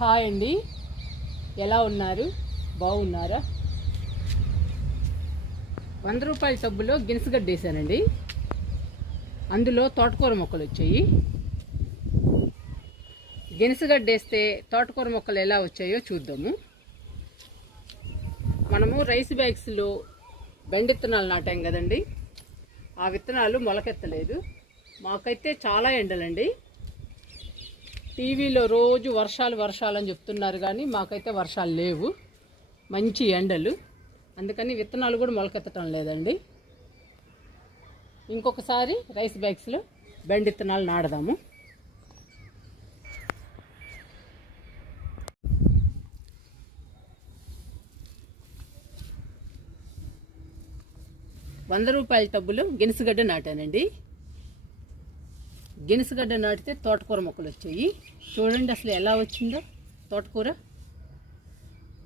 Hi అండి, ఎలా ఉన్నారు? బాగున్నారా? 100 రూపాయల టబ్బులో గినసగడ్డ వేసానండి. అందులో తోటకూర మొక్కలు వచ్చాయి. గినసగడ్డ వేస్తే తోటకూర మొక్కలు ఎలా వచ్చాయో చూద్దాము. మనము రైస్ బ్యాగ్స్లో బెండ విత్తనాలు నాటాం కదండి, ఆ విత్తనాలు మొలకెత్తలేదు. మాకైతే చాలా ఎండలండి. టీవీలో రోజు వర్షాలని చెప్తున్నారు, కానీ మాకైతే వర్షాలు లేవు, మంచి ఎండలు. అందుకని విత్తనాలు కూడా మొలకెత్తడం లేదండి. ఇంకొకసారి రైస్ బ్యాగ్స్లో బెండ విత్తనాలు నాడదాము. ₹100 టబ్బులు గినసగడ్డ నాటానండి. గినసగడ్డ నాటితే తోటకూర మొక్కలు వచ్చాయి. చూడండి అసలు ఎలా వచ్చిందో. తోటకూర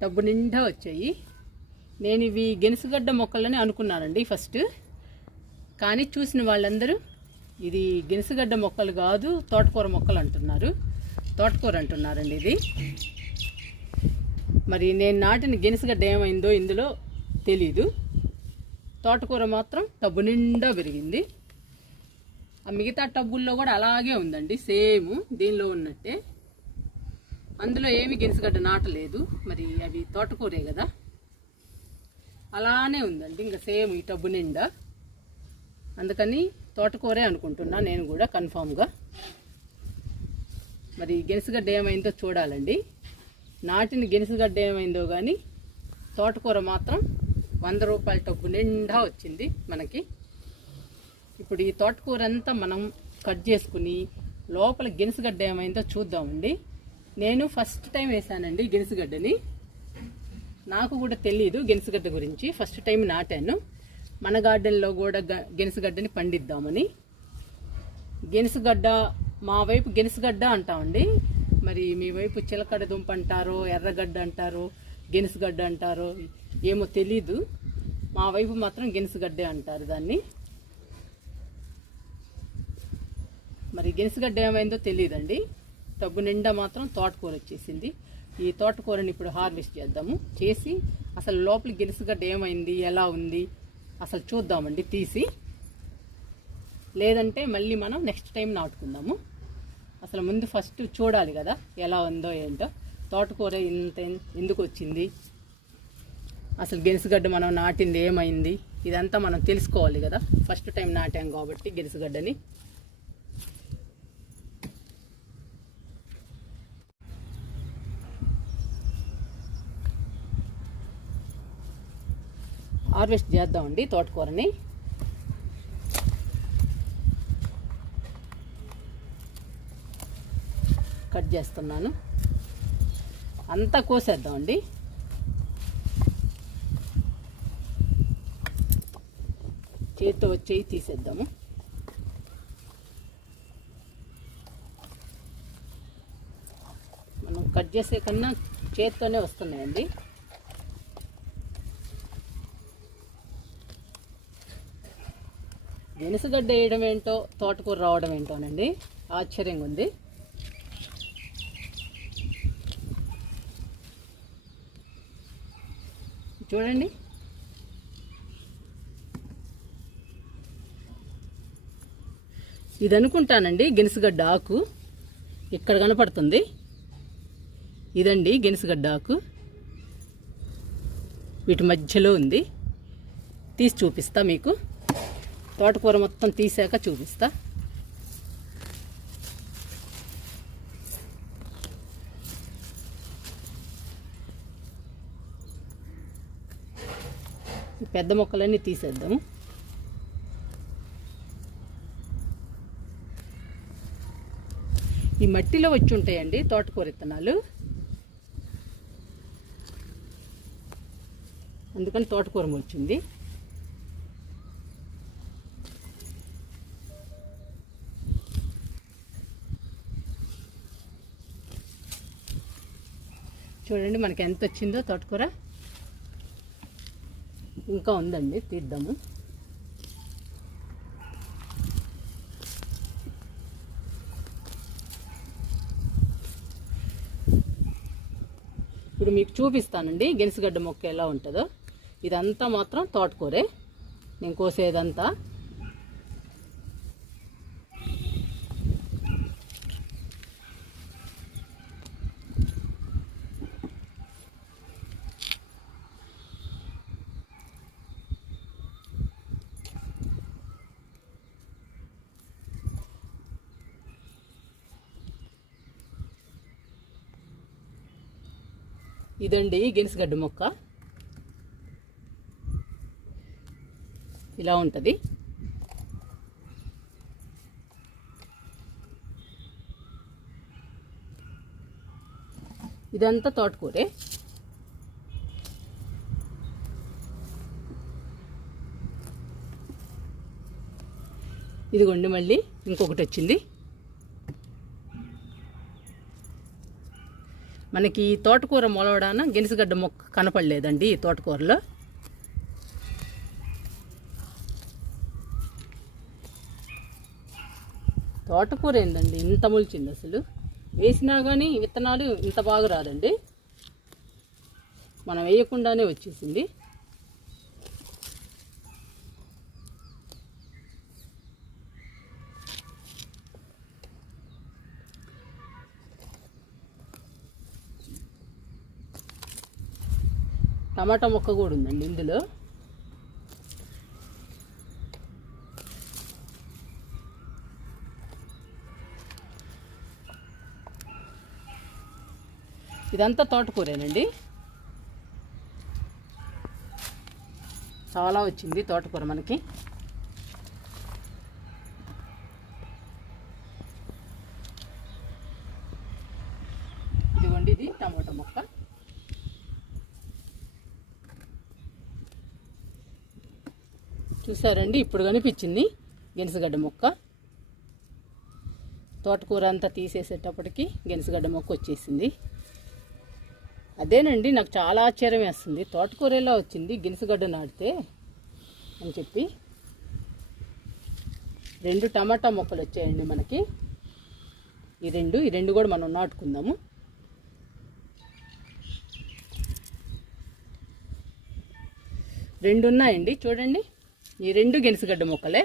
టబ్బు నిండా వచ్చాయి. నేను ఇవి గినసగడ్డ మొక్కలని అనుకున్నానండి ఫస్ట్, కానీ చూసిన వాళ్ళందరూ ఇది గినసగడ్డ మొక్కలు కాదు, తోటకూర మొక్కలు అంటున్నారు. తోటకూర అంటున్నారండి ఇది. మరి నేను నాటిన గినసగడ్డ ఏమైందో ఇందులో తెలీదు. తోటకూర మాత్రం టబ్బు నిండా పెరిగింది. ఆ మిగతా టబ్బుల్లో కూడా అలాగే ఉందండి, సేమ్ దీనిలో ఉన్నట్టే. అందులో ఏమి గినసగడ్డ నాటలేదు, మరి అవి తోటకూరే కదా, అలానే ఉందండి ఇంకా సేమ్ ఈ టబ్బు నిండా. అందుకని తోటకూరే అనుకుంటున్నా నేను కూడా కన్ఫామ్గా. మరి గినసగడ్డ ఏమైందో చూడాలండి. నాటిన గినసగడ్డ ఏమైందో కానీ తోటకూర మాత్రం ₹100 టబ్బు నిండా వచ్చింది మనకి. ఇప్పుడు ఈ తోటకూర అంతా మనం కట్ చేసుకుని లోపల గినసగడ్డ ఏమైందో చూద్దామండి. నేను ఫస్ట్ టైం వేసానండి గినసగడ్డని. నాకు కూడా తెలియదు గినసగడ్డ గురించి, ఫస్ట్ టైం నాటాను. మన గార్డెన్లో కూడా గినసగడ్డని పండిద్దామని. గినసగడ్డ మా వైపు గినసగడ్డ అంటామండి, మరి మీ వైపు చిలకడ దుంప అంటారో, ఎర్రగడ్డ అంటారో, గినసగడ్డ అంటారో ఏమో తెలీదు. మా వైపు మాత్రం గినసగడ్డే అంటారు దాన్ని. మరి గినసగడ్డ ఏమైందో తెలియదండి. టబ్బు నిండా మాత్రం తోటకూర వచ్చేసింది. ఈ తోటకూరని ఇప్పుడు హార్వెస్ట్ చేద్దాము. చేసి అసలు లోపల గినసగడ్డ ఏమైంది, ఎలా ఉంది అసలు చూద్దామండి తీసి. లేదంటే మళ్ళీ మనం నెక్స్ట్ టైం నాటుకుందాము. అసలు ముందు ఫస్ట్ చూడాలి కదా ఎలా ఉందో ఏంటో. తోటకూర ఇంత ఎందుకు వచ్చింది, అసలు గినసగడ్డ మనం నాటింది ఏమైంది, ఇదంతా మనం తెలుసుకోవాలి కదా. ఫస్ట్ టైం నాటాం కాబట్టి గినసగడ్డని. హార్వెస్ట్ చేద్దామండి తోటకూరని. కట్ చేస్తున్నాను, అంతా కోసేద్దామండి. చేతితో వచ్చేవి తీసేద్దాము. మనం కట్ చేసే కన్నా చేతితోనే వస్తున్నాయండి. గినసగడ్డ వేయడం ఏంటో, తోటకూర రావడం ఏంటోనండి, ఆశ్చర్యంగా ఉంది. చూడండి, ఇది అనుకుంటానండి గినసగడ్డ ఆకు. ఇక్కడ కనపడుతుంది, ఇదండి గినసగడ్డ ఆకు. వీటి మధ్యలో ఉంది. తీసి చూపిస్తా మీకు. తోటకూర మొత్తం తీసాక చూపిస్తా. పెద్ద మొక్కలన్నీ తీసేద్దాము. ఈ మట్టిలో వచ్చి ఉంటాయండి తోటకూర విత్తనాలు, అందుకని తోటకూర మొలిచింది. చూడండి మనకి ఎంత వచ్చిందో తోటకూర. ఇంకా ఉందండి, తీద్దాము. ఇప్పుడు మీకు చూపిస్తానండి గెనుసుగడ్డ మొక్క ఎలా ఉంటుందో. ఇదంతా మాత్రం తోటకూరే, నేను కోసేదంతా. ఇదండి గెనుసుగడ్డ మొక్క, ఇలా ఉంటుంది. ఇదంతా తోటకూరే. ఇదిగోండి మళ్ళీ ఇంకొకటి వచ్చింది. మనకి తోటకూర మొలవడాన గెనుసుగడ్డ మొక్క కనపడలేదండి ఈ తోటకూరలో. తోటకూర ఏందండి ఇంత మొలిచింది, అసలు వేసినా కానీ విత్తనాలు ఇంత బాగా రాదండి, మనం వేయకుండానే వచ్చేసింది. టమాటా మొక్క కూడా ఉందండి ఇందులో. ఇదంతా తోటకూరేనండి, చాలా వచ్చింది తోటకూర మనకి. ఇదిగోండి ఇది టమాటా మొక్క. చూసారండి, ఇప్పుడు కనిపించింది గెనుసుగడ్డ మొక్క. తోటకూర అంతా తీసేసేటప్పటికి గెనుసుగడ్డ మొక్క వచ్చేసింది. అదేనండి నాకు చాలా ఆశ్చర్యం వేస్తుంది, తోటకూర ఎలా వచ్చింది గెనుసుగడ్డ నాటితే అని చెప్పి. 2 టమాటా మొక్కలు వచ్చాయండి మనకి. ఈ రెండు కూడా మనం నాటుకుందాము. రెండు ఉన్నాయండి చూడండి, ఈ 2 గెనుసుగడ్డ మొక్కలే.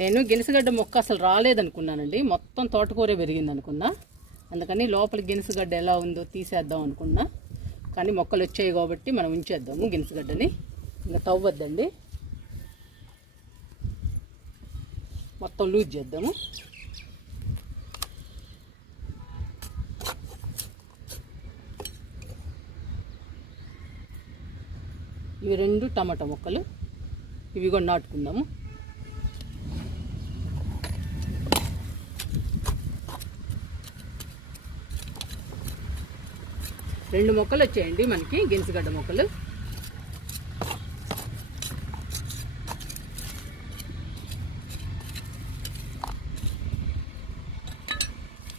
నేను గెనుసుగడ్డ మొక్క అసలు రాలేదనుకున్నానండి, మొత్తం తోటకూరే పెరిగింది అనుకున్నా. అందుకని లోపల గెనుసుగడ్డ ఎలా ఉందో తీసేద్దాం అనుకున్నా. కానీ మొక్కలు వచ్చాయి కాబట్టి మనం ఉంచేద్దాము గెనుసుగడ్డని, ఇంకా తవ్వద్దండి, మొత్తం లూజ్ చేద్దాము. ఇవి 2 టమాటా మొక్కలు, ఇవి కూడా నాటుకుందాము. రెండు మొక్కలు వచ్చాయండి మనకి గెనుసుగడ్డ మొక్కలు.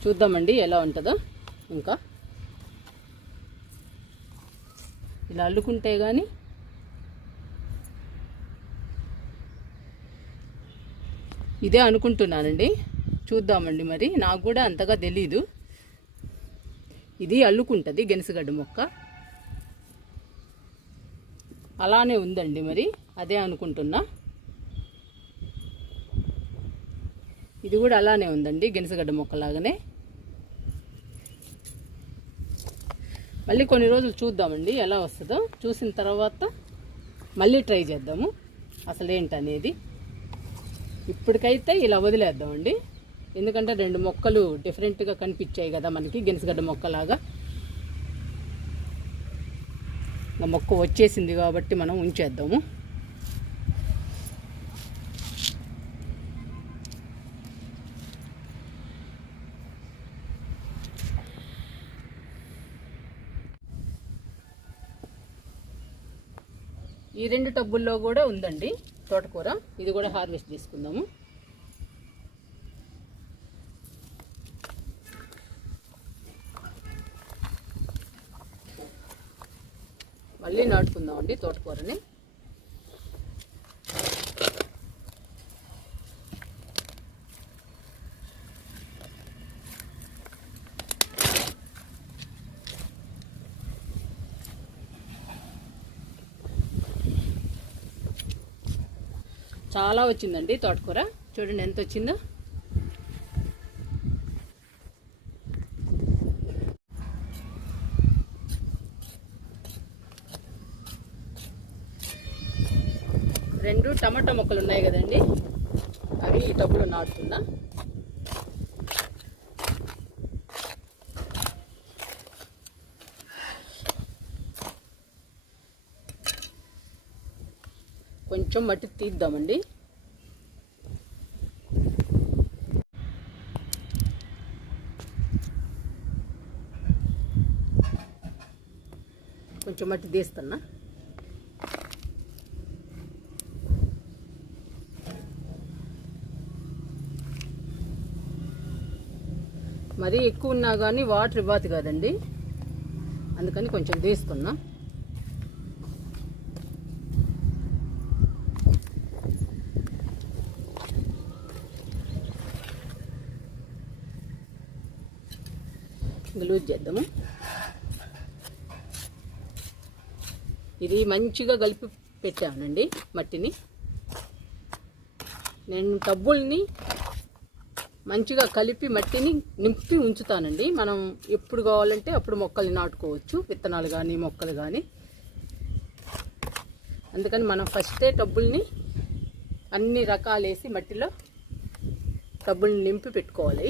చూద్దామండి ఎలా ఉంటుందో. ఇంకా ఇలా అల్లుకుంటే కానీ ఇదే అనుకుంటున్నానండి, చూద్దామండి మరి, నాకు కూడా అంతగా తెలీదు. ఇది అల్లుకుంటుంది గెనుసుగడ్డ మొక్క, అలానే ఉందండి మరి, అదే అనుకుంటున్నా. ఇది కూడా అలానే ఉందండి గెనుసుగడ్డ మొక్కలాగానే. మళ్ళీ కొన్ని రోజులు చూద్దామండి ఎలా వస్తుందో, చూసిన తర్వాత మళ్ళీ ట్రై చేద్దాము అసలు ఏంటనేది. ఇప్పటికైతే ఇలా వదిలేద్దామండి, ఎందుకంటే 2 మొక్కలు డిఫరెంట్గా కనిపించాయి కదా మనకి గెనుసుగడ్డ మొక్కలాగా. మొక్క వచ్చేసింది కాబట్టి మనం ఉంచేద్దాము. ఈ 2 టబ్బుల్లో కూడా ఉందండి తోటకూర, ఇది కూడా హార్వెస్ట్ చేసుకుందాము. మళ్ళీ నాటుకుందామండి తోటకూరని. చాలా వచ్చిందండి తోటకూర, చూడండి ఎంత వచ్చిందో. రెండు టమాటా మొక్కలు ఉన్నాయి కదండి, అవి ఈ టబ్బులో నాటుతున్నా. కొంచెం మట్టి తీద్దామండి. కొంచెం మట్టి తీస్తున్నా. మరీ ఎక్కువ ఉన్నా కానీ వాటర్ ఇవ్వదు కదండి, అందుకని కొంచెం తీస్తున్నా. లూజ్ చేద్దాము. ఇది మంచిగా కలిపి పెట్టానండి మట్టిని. నేను టబ్బుల్ని మంచిగా కలిపి మట్టిని నింపి ఉంచుతానండి. మనం ఎప్పుడు కావాలంటే అప్పుడు మొక్కలు నాటుకోవచ్చు, విత్తనాలు కానీ మొక్కలు కానీ. అందుకని మనం ఫస్టే టబ్బుల్ని అన్ని రకాలు వేసి మట్టిలో టబ్బుల్ని నింపి పెట్టుకోవాలి.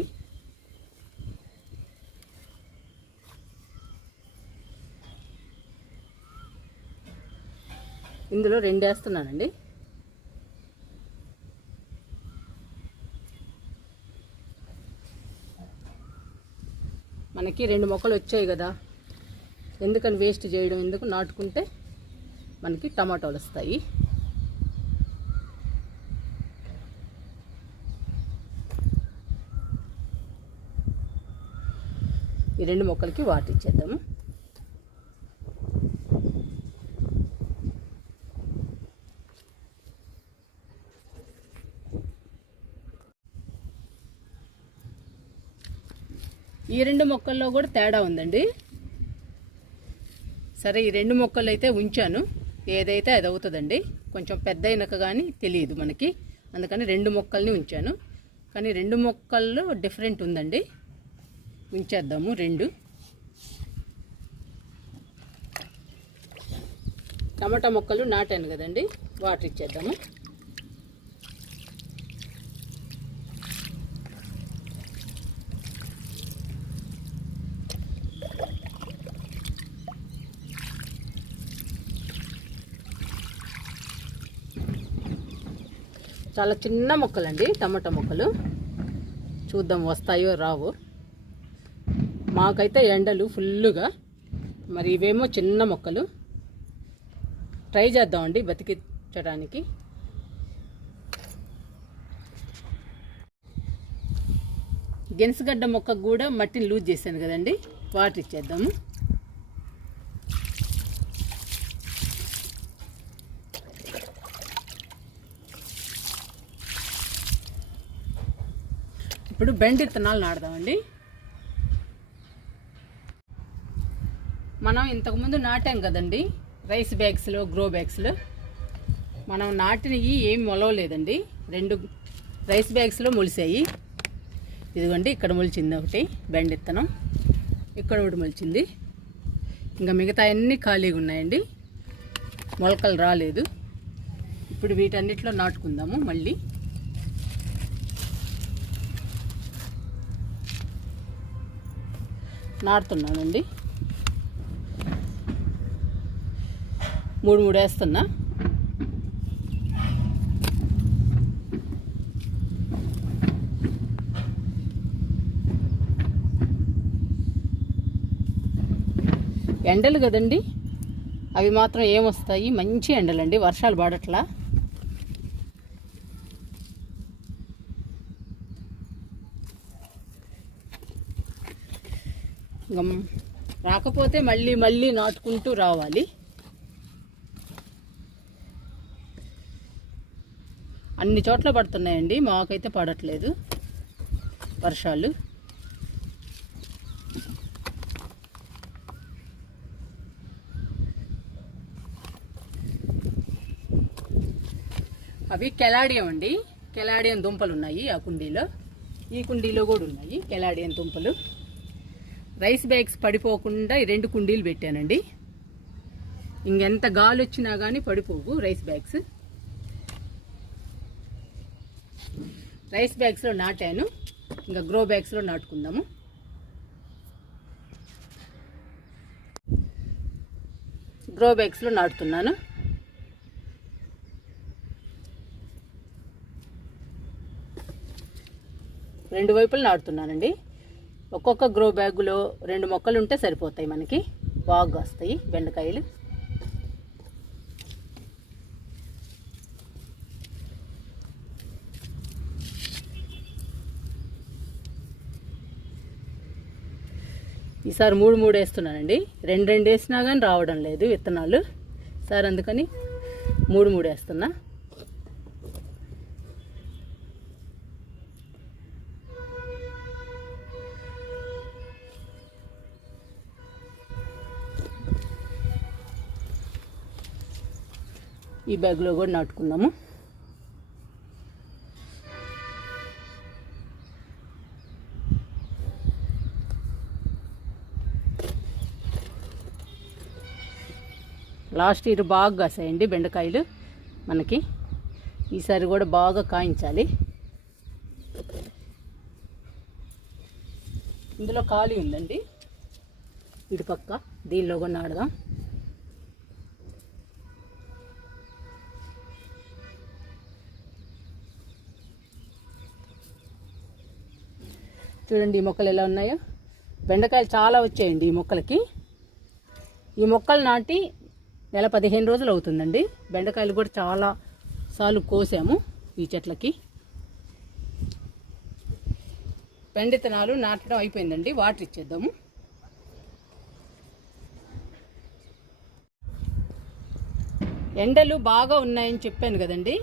ఇందులో 2 వేస్తున్నానండి. మనకి 2 మొక్కలు వచ్చాయి కదా, ఎందుకని వేస్ట్ చేయడం, ఎందుకు నాటుకుంటే మనకి టమాటాలు వస్తాయి. ఈ 2 మొక్కలకి వాటర్ ఇచ్చేద్దాము. ఈ 2 మొక్కల్లో కూడా తేడా ఉందండి. సరే, ఈ 2 మొక్కలు అయితే ఉంచాను, ఏదైతే అది అవుతుందండి. కొంచెం పెద్ద అయినాక కానీ తెలియదు మనకి, అందుకని 2 మొక్కల్ని ఉంచాను. కానీ 2 మొక్కల్లో డిఫరెంట్ ఉందండి, ఉంచేద్దాము 2. టమాటా మొక్కలు నాటాను కదండి, వాటర్ ఇచ్చేద్దాము. చాలా చిన్న మొక్కలండి టమాటా మొక్కలు, చూద్దాం వస్తాయో రావో. మాకైతే ఎండలు ఫుల్లుగా, మరి ఇవేమో చిన్న మొక్కలు. ట్రై చేద్దామండి బతికించడానికి. గెన్సుగడ్డ మొక్కకు కూడా మట్టిని లూజ్ చేశాను కదండి, వాటర్ ఇచ్చేద్దాము. ఇప్పుడు బెండ విత్తనాలు నాటుదామండి. మనం ఇంతకుముందు నాటాం కదండి రైస్ బ్యాగ్స్లో, గ్రో బ్యాగ్స్లో. మనం నాటినవి ఏం మొలవలేదండి, 2 రైస్ బ్యాగ్స్లో మొలిసాయి. ఇదిగోండి, ఇక్కడ మొలిచింది ఒకటి బెండ విత్తనం, ఇక్కడ ఒకటి మొలిచింది. ఇంకా మిగతా అన్నీ ఖాళీగా ఉన్నాయండి, మొలకలు రాలేదు. ఇప్పుడు వీటన్నిటిలో నాటుకుందాము మళ్ళీ. నాటుతున్నానండి, 3 వేస్తున్నా. ఎండలు కదండి, అవి మాత్రం ఏమొస్తాయి, మంచి ఎండలండి, వర్షాలు పడట్లా. రాకపోతే మళ్ళీ మళ్ళీ నాటుకుంటూ రావాలి. అన్ని చోట్ల పడుతున్నాయండి, మాకైతే పడట్లేదు వర్షాలు. అవి కెలాడియం అండి. కెలాడియం దుంపలు ఉన్నాయి ఆ కుండీలో. ఈ కుండీలో కూడా ఉన్నాయి కెలాడియం దుంపలు. రైస్ బ్యాగ్స్ పడిపోకుండా ఈ 2 కుండీలు పెట్టానండి. ఇంకెంత గాలి వచ్చినా కానీ పడిపోవు రైస్ బ్యాగ్స్. రైస్ బ్యాగ్స్లో నాటాను. ఇంకా గ్రో బ్యాగ్స్లో నాటుకుందాము. గ్రో బ్యాగ్స్లో నాటుతున్నాను. రెండు వైపులు నాటుతున్నానండి. ఒక్కొక్క గ్రో బ్యాగులో 2 మొక్కలు ఉంటే సరిపోతాయి. మనకి బాగా వస్తాయి బెండకాయలు. ఈసారి 3 వేస్తున్నానండి. 2 వేసినా కానీ రావడం లేదు విత్తనాలు. ఈసారి అందుకని 3 వేస్తున్నా. ఈ బ్యాగ్లో కూడా నాటుకుందాము. లాస్ట్ ఇయర్ బాగా కాసాయండి బెండకాయలు మనకి. ఈసారి కూడా బాగా కాయించాలి. ఇందులో ఖాళీ ఉందండి ఇటు పక్క. దీనిలో కూడా నాడదాం. చూడండి ఈ మొక్కలు ఎలా ఉన్నాయో. బెండకాయలు చాలా వచ్చాయండి ఈ మొక్కలకి. ఈ మొక్కలు నాటి 15 రోజులు అవుతుందండి. బెండకాయలు కూడా చాలా సార్లు కోసాము ఈ చెట్లకి. బెండితనాలు నాటడం అయిపోయిందండి. వాటర్ ఇచ్చేద్దాము. ఎండలు బాగా ఉన్నాయని చెప్పాను కదండి.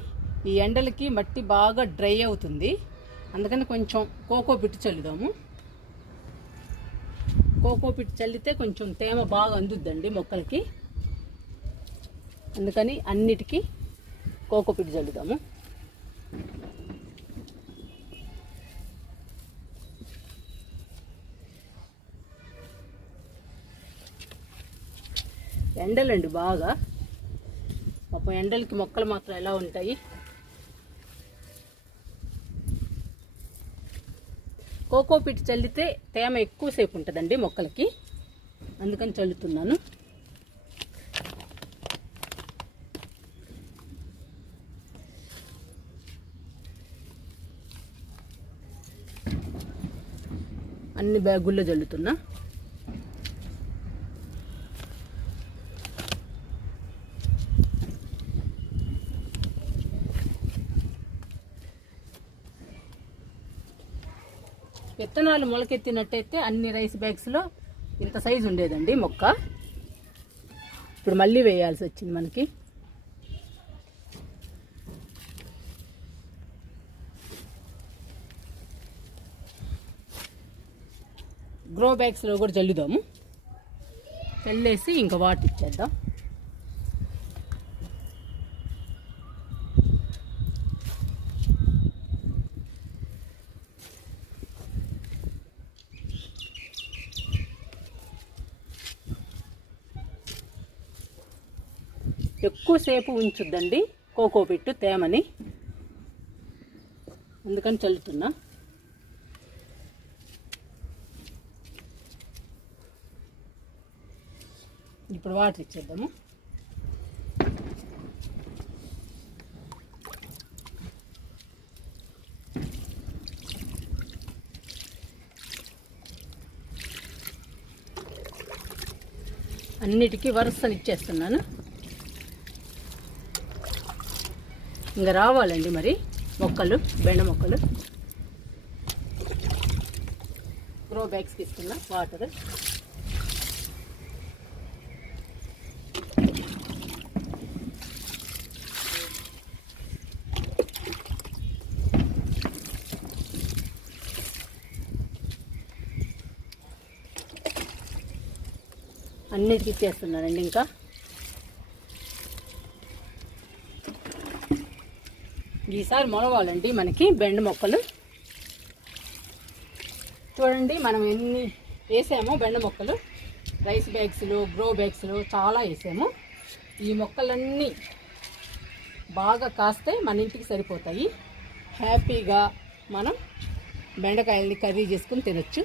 ఈ ఎండలకి మట్టి బాగా డ్రై అవుతుంది. అందుకని కొంచెం కోకోపిట్ చల్లుదాము. కోకోపిట్ చల్లితే కొంచెం తేమ బాగా అందుద్దండి మొక్కలకి. అందుకని అన్నిటికీ కోకోపిట్ చల్లుదాము. ఎండలండి బాగా. పాపం ఎండలకి మొక్కలు మాత్రం ఎలా ఉంటాయి. కోకోపిట్ చల్లితే తేమ ఎక్కువసేపు ఉంటుందండి మొక్కలకి. అందుకని చల్లుతున్నాను. అన్ని బ్యాగుల్లో చల్లుతున్నా. విత్తనాలు మొలకెత్తినట్టయితే అన్ని రైస్ బ్యాగ్స్లో ఇంత సైజు ఉండేదండి మొక్క. ఇప్పుడు మళ్ళీ వేయాల్సి వచ్చింది మనకి. గ్రో బ్యాగ్స్లో కూడా చల్లుదాము. చల్లేసి ఇంకా వాటర్ ఇచ్చేద్దాం. ఎక్కువసేపు ఉంచుద్దండి కోకోపిట్ తేమని. అందుకని చల్లుతున్నా. ఇప్పుడు వాటర్ ఇచ్చేద్దాము. అన్నిటికీ వరుసలు ఇచ్చేస్తున్నాను. ఇంకా రావాలండి మరి మొక్కలు, బెండ మొక్కలు. గ్రో బ్యాగ్స్కి ఇస్తున్నా వాటర్. అన్నిటికీ ఇచ్చేస్తున్నానండి. ఇంకా ఈసారి మొలవాలండి మనకి బెండ మొక్కలు. చూడండి మనం ఎన్ని వేసామో బెండ మొక్కలు, రైస్ బ్యాగ్స్లో, గ్రో బ్యాగ్స్లో చాలా వేసాము. ఈ మొక్కలన్నీ బాగా కాస్తే మన ఇంటికి సరిపోతాయి. హ్యాపీగా మనం బెండకాయల్ని కర్రీ చేసుకుని తినొచ్చు.